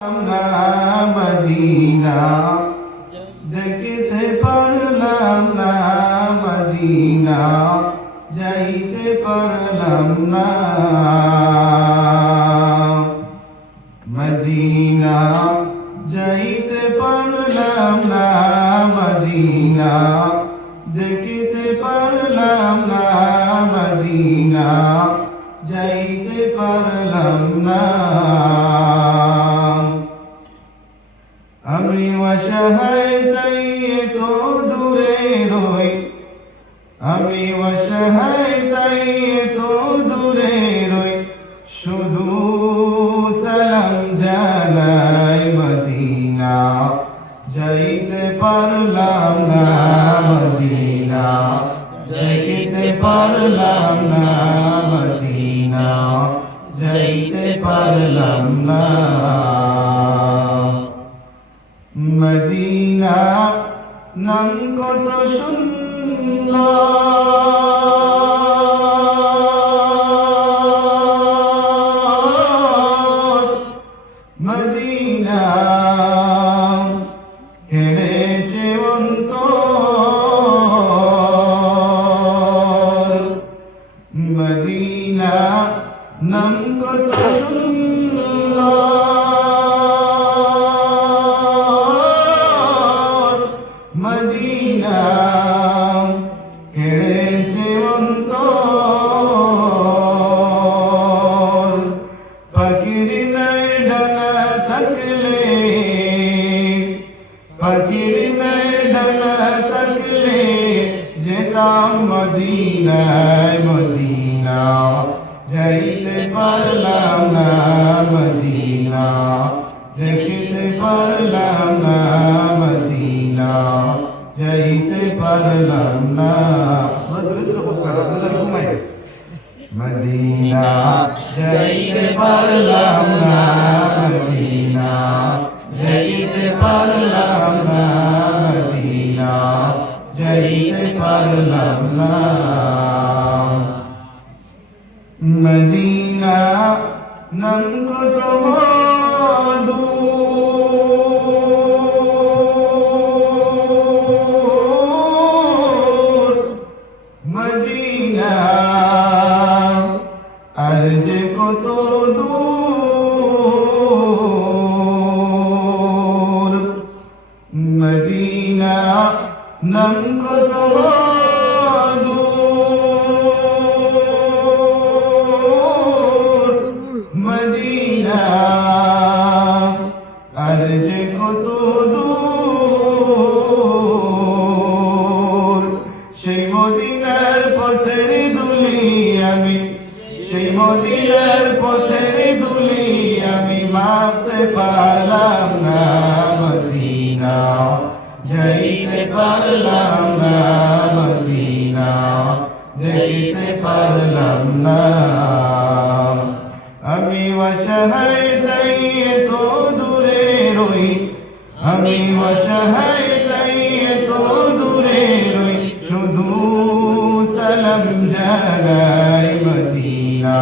আমরা মদিনা দেখতে পারলাম না, মদিনা যাইতে পারলাম না, মদিনা যাইতে পারলাম না, মদিনা দেখতে পারলাম না, মদিনা যাইতে পারলাম না। আমি অসহায় তাই তো দূরে রই, আমি অসহায় তাই তো দূরে রই, শুধু সালাম জানাই মদিনা যাইতে পারলাম না, মদিনা যাইতে পারলাম না, মদিনা যাইতে পারলাম না। মদিনা নাম কত সুন্দর, মদিনা হেরেছে অন্তর, মদিনা নাম কত সুন্দর, মদিনা হেরেছে অন্তর। পাখির নাই ডানা থাকলে, পাখির নাই ডানা থাকলে যেতাম মদিনায়, মদিনা যাইতে পারলাম না, মদিনা দেখতে পারলাম না, মদিনা যাইতে পারলাম না। মদিনা যাইতে পারলাম না, মদিনা যাইতে পারলাম না, মদিনা যাইতে পারলাম না। মদিনা নাম কত মধু, মদিনা আর যে কত দূর, মদিনা নাম কত মধু, মদিনা আর যে কত দূর। সেই মদিনার পথের ধুলি আমি, সেই মদিনার পথের ধুলি আমি মাপতে পারলাম না, মদিনা যাইতে পারলাম না, মদিনা দেখতে পারলাম না। আমি অসহায় তাই তো দূরে রই, আমি অসহায় তাই তো দূরে রই, শুধু সালাম জানাই মদিনা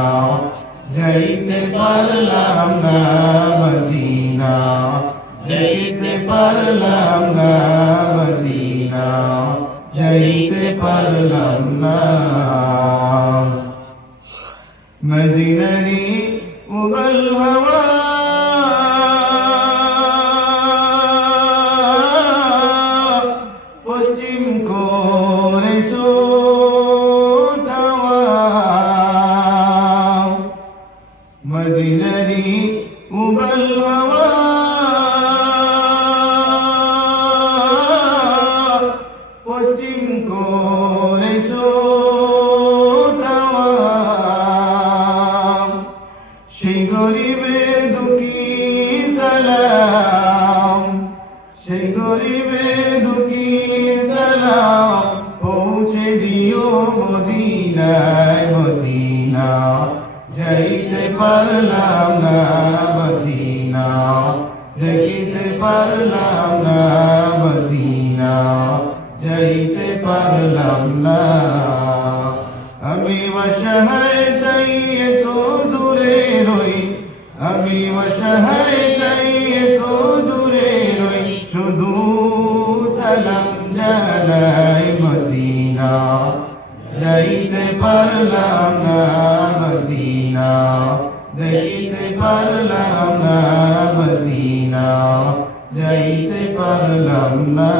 যাইতে পারলাম না, মদিনা যাইতে পারলাম না, মদিনা যাইতে পারলাম না। মদিনারি উবল হাওয়া পশ্চিম করেছো ধাওয়া, মদিনারি উবল হাওয়া পশ্চিম করেছো ধাওয়া। সেই গরিবের দুঃখী সালাম, সেই গরিবের দুঃখী সালাম পৌঁছে দিও মদিনায়, মদিনা যাইতে পারলাম না, মদিনা দেখিতে পারলাম না, মদিনা যাইতে পারলাম না। আমি অসহায় তাই তো দূরে রই, আমি অসহায় তাই এত দূরে রই শুধু সালাম জানাই মদিনা যাইতে পারলাম না মদিনা যাইতে পারলাম না মদিনা যাইতে পারলাম না